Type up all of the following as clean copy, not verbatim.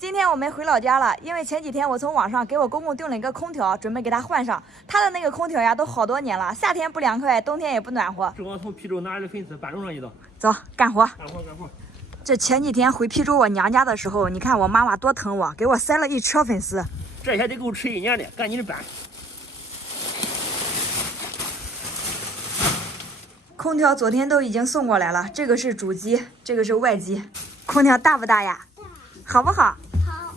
今天我们回老家了，因为前几天我从网上给我公公订了一个空调，准备给他换上。他的那个空调呀，都好多年了，夏天不凉快，冬天也不暖和。正好从邳州拿来的粉丝搬上一道，走，干活。干活干活。这前几天回邳州我娘家的时候，你看我妈妈多疼我，给我塞了一车粉丝。这下得够吃1年的，赶紧的搬。空调昨天都已经送过来了，这个是主机，这个是外机。空调大不大呀？好不好？好。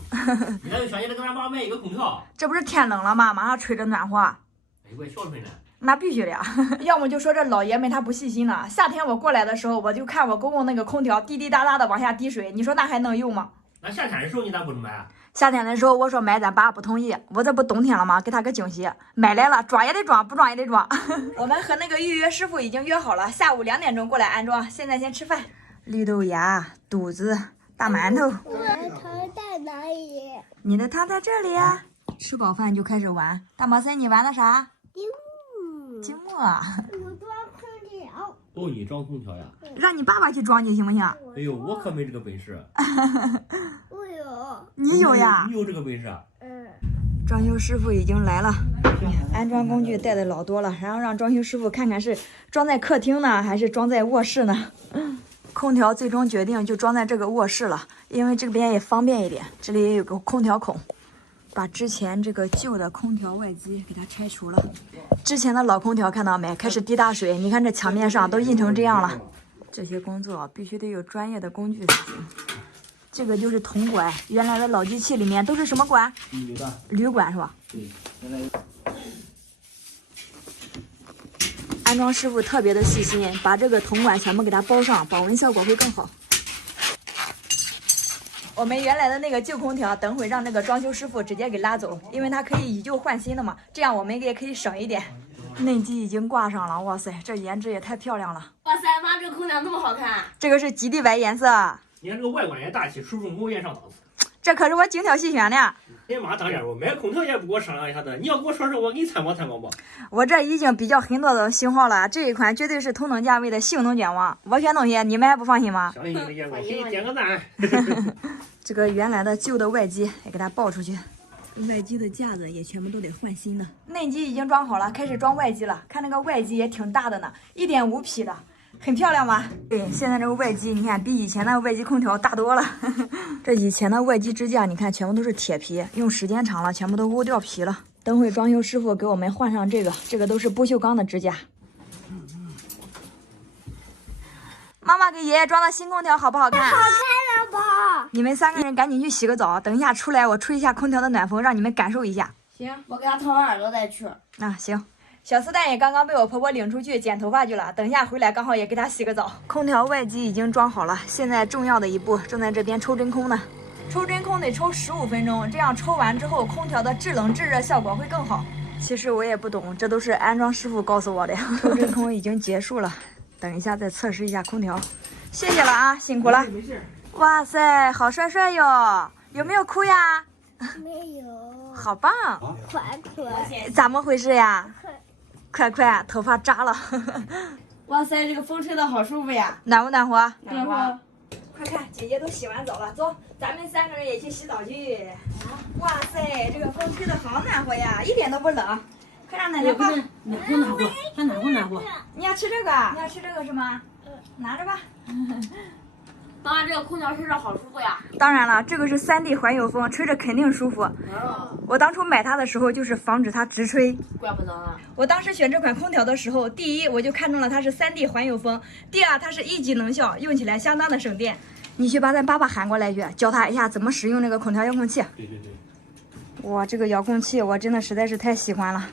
你还就想起来跟咱妈买一个空调？这不是天冷了吗？马上吹着暖和。哎，怪孝顺的。那必须的呀，要么就说这老爷们他不细心了。夏天我过来的时候，我就看我公公那个空调滴滴答答的往下滴水，你说那还能用吗？那夏天的时候你咋不买啊？夏天的时候我说买，咱爸不同意。我这不冬天了吗？给他个惊喜，买来了，装也得装，不装也得装。我们和那个预约师傅已经约好了，下午2点钟过来安装。现在先吃饭，绿豆芽、肚子、大馒头。我的头在哪里？你的汤在这里呀。吃饱饭就开始玩。大毛三，你玩的啥？积木啊！我装空调。哦，你装空调呀？让你爸爸去装去行不行？哎呦，我可没这个本事。我有。你有呀？你有这个本事？装修师傅已经来了，安装工具带的老多了，然后让装修师傅看看是装在客厅呢，还是装在卧室呢？空调最终决定就装在这个卧室了，因为这边也方便一点，这里也有个空调孔。把之前这个旧的空调外机给它拆除了。之前的老空调看到没？开始滴大水，你看这墙面上都印成这样了。这些工作必须得有专业的工具才行。这个就是铜管，原来的老机器里面都是什么管？铝管是吧？对，原来。安装师傅特别的细心，把这个铜管全部给它包上，保温效果会更好。我们原来的那个旧空调，等会让那个装修师傅直接给拉走，因为它可以以旧换新的嘛，这样我们也可以省一点。内机已经挂上了，哇塞，这颜值也太漂亮了！哇塞，妈，这个空调那么好看！这个是极地白颜色，你看这个外观也大气，舒服，也上档次。这可是我精挑细选的。哎妈，当然我买空调也不给我商量一下子，你要跟我说我给你参谋参谋吧。我这已经比较很多的型号了，这一款绝对是同等价位的性能卷王。我选东西，你们还不放心吗？相信你的眼光，给你点个赞。这个原来的旧的外机也给它抱出去，外机的架子也全部都得换新的。内机已经装好了，开始装外机了。看那个外机也挺大的呢，1.5匹的，很漂亮吧？对，现在这个外机你看比以前的外机空调大多了。这以前的外机支架你看全部都是铁皮，用时间长了全部都沤掉皮了。等会装修师傅给我们换上这个，这个都是不锈钢的支架。妈妈给爷爷装的新空调好不好看？好看了吧？你们3个人赶紧去洗个澡，等一下出来我吹一下空调的暖风，让你们感受一下。行，我给他掏完耳朵再去。啊，行。小四蛋也刚刚被我婆婆领出去剪头发去了，等一下回来刚好也给她洗个澡。空调外机已经装好了，现在重要的一步正在这边抽真空呢。抽真空得抽15分钟，这样抽完之后空调的制冷制热效果会更好。其实我也不懂，这都是安装师傅告诉我的。抽真空已经结束了，等一下再测试一下空调。谢谢了啊，辛苦了。没事。哇塞，好帅帅哟！有没有哭呀？没有。好棒！快快。怎么回事呀？快快，头发扎了。哇塞，这个风吹的好舒服呀！暖不暖和？暖和。快看，姐姐都洗完澡了，走，咱们3个人也去洗澡去。哇塞，这个风吹的好暖和呀，一点都不冷。快让奶奶抱。暖和暖和，还暖和暖和。你要吃这个？你要吃这个是吗？拿着吧。妈，这个空调吹着好舒服呀！当然了，这个是3D 环有风，吹着肯定舒服。我当初买它的时候就是防止它直吹。怪不得呢。我当时选这款空调的时候，第一我就看中了它是3D 环有风，第二它是1级能效，用起来相当的省电。你去把咱爸爸喊过来去，教他一下怎么使用这个空调遥控器。对对对。哇，这个遥控器我真的实在是太喜欢了。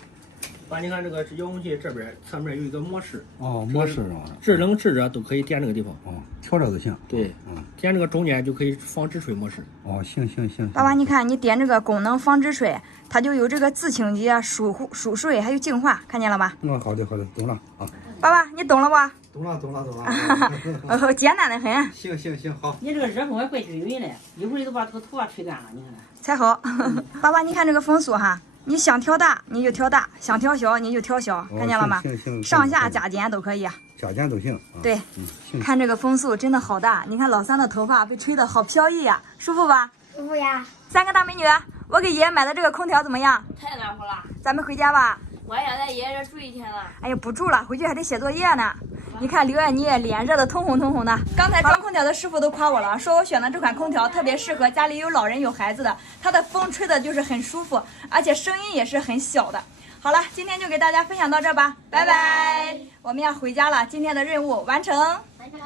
爸，你看这个遥控器这边侧面有一个模式。哦，模式啊。制冷制热都可以点这个地方。哦，调这就行。对，点这个中间就可以防止吹模式。哦，行行行。爸爸，你看你点这个功能防止吹，它就有这个自清洁、数水还有净化，看见了吧？好的好的，懂了啊。爸爸，你懂了不？懂了。简单的很。行行行，好。你这个热风还怪均匀的，一会儿就把这个头发吹干了，你看看。才好。爸爸，你看这个风速哈。你想调大你就调大，想调小你就调小，看见了吗？行，上下加减都可以。加减都行。对，看这个风速真的好大，你看老三的头发被吹得好飘逸呀，舒服吧？舒服呀。三个大美女，我给爷爷买的这个空调怎么样？太暖和了，咱们回家吧。我还想在爷爷这住一天呢。哎呀，不住了，回去还得写作业呢。你看刘艳妮脸热的通红通红的。刚才装空调的师傅都夸我了，说我选的这款空调特别适合家里有老人有孩子的，它的风吹的就是很舒服，而且声音也是很小的。好了，今天就给大家分享到这吧，拜拜。我们要回家了，今天的任务完成。完成。